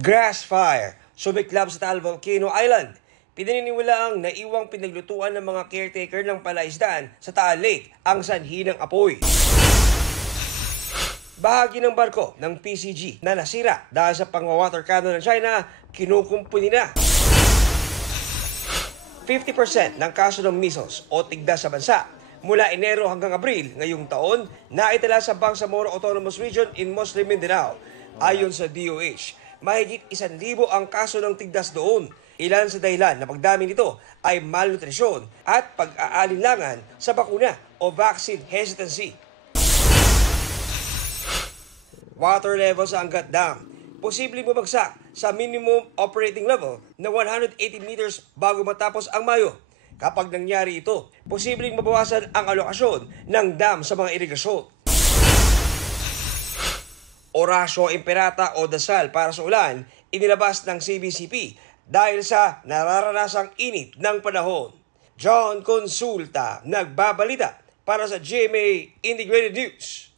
Grass fire, sumiklab sa Taal Volcano Island. Pinaniniwala ang naiwang pinaglutuan ng mga caretaker ng palaisdaan sa Taal Lake ang sanhi ng apoy. Bahagi ng barko ng PCG na nasira dahil sa pang-water cannon ng China, kinukumpuni na. 50% ng kaso ng measles o tigdas sa bansa mula Enero hanggang Abril ngayong taon naitala sa Bangsamoro Autonomous Region in Muslim Mindanao. Ayon sa DOH, mahigit 1,000 ang kaso ng tigdas doon. Ilan sa dahilan na pagdami nito ay malnutrisyon at pag-aalinlangan sa bakuna o vaccine hesitancy. Water level sa Angat Dam. Posibleng bumagsak sa minimum operating level na 180 meters bago matapos ang Mayo. Kapag nangyari ito, posibleng mabawasan ang alokasyon ng dam sa mga irigasyon. Orasyo Imperata o dasal para sa ulan, inilabas ng CBCP dahil sa nararanasang init ng panahon. John Consulta, nagbabalita para sa GMA Integrated News.